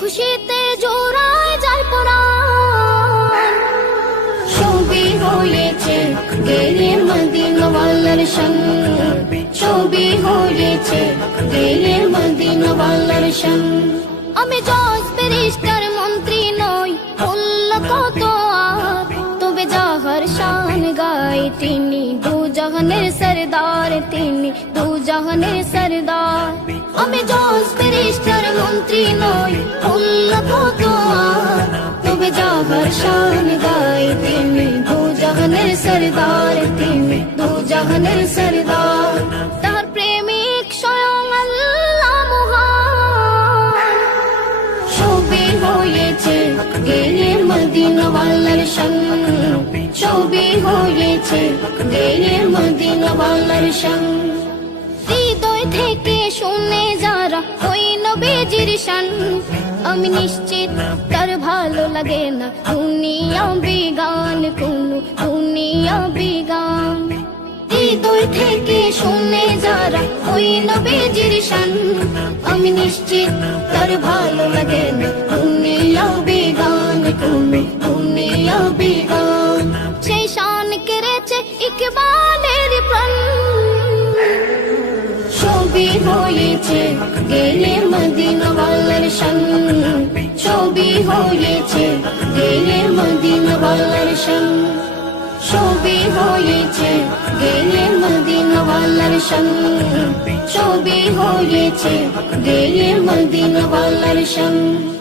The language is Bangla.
খুশিতে জোড়ায় যায় পরাণ। ছবি হয়েছে গেয়ে মদিনাওয়ালার সঙ্গ, ছবি হয়েছে গেয়ে মদিনাওয়ালার সঙ্গ। আমি জজ ব্যারিস্টার মন্ত্রী নই, বলল কত আর, তবে যাহার শান গায় তিনি দু জাহানের সরদার, তিনি দু জাহানের সরদার। আমি জজ ব্যারিস্টার মন্ত্রী নই, বলল কত আর, তবে যাহার শান গায় তিনি দু জাহানের সরদার, তিনি দু জাহানের সরদার। তার প্রেমিক স্বয়ং আল্লাহ মহান। ছবি হয়েছে গেয়ে মদিনাওয়ালার সঙ্গ, ছবি হয়েছে গেয়ে মদিনাওয়ালার সঙ্গ। হৃদয় থেকে শুনে যারা ওই নবীজির শান, আমি নিশ্চিত তার ভালো লাগে না দুনিয়া বিগান, কোনো দুনিয়া বিগান। হৃদয় থেকে শুনে যারা ওই নবীজির শান, আমি নিশ্চিত তার ভালো লাগে না দুনিয়া বিগান, কোনো দুনিয়া বিগান। সেই শান কেড়েছে ইকবালের প্রাণ। ছবি হয়েছে গেয়ে মদিনাওয়ালার সঙ্গ, ছবি হয়েছে গেয়ে মদিনাওয়ালার সঙ্গ, ছবি হয়েছে গেয়ে মদিনাওয়ালার সঙ্গ, ছবি হয়েছে গেয়ে মদিনাওয়ালার সঙ্গ।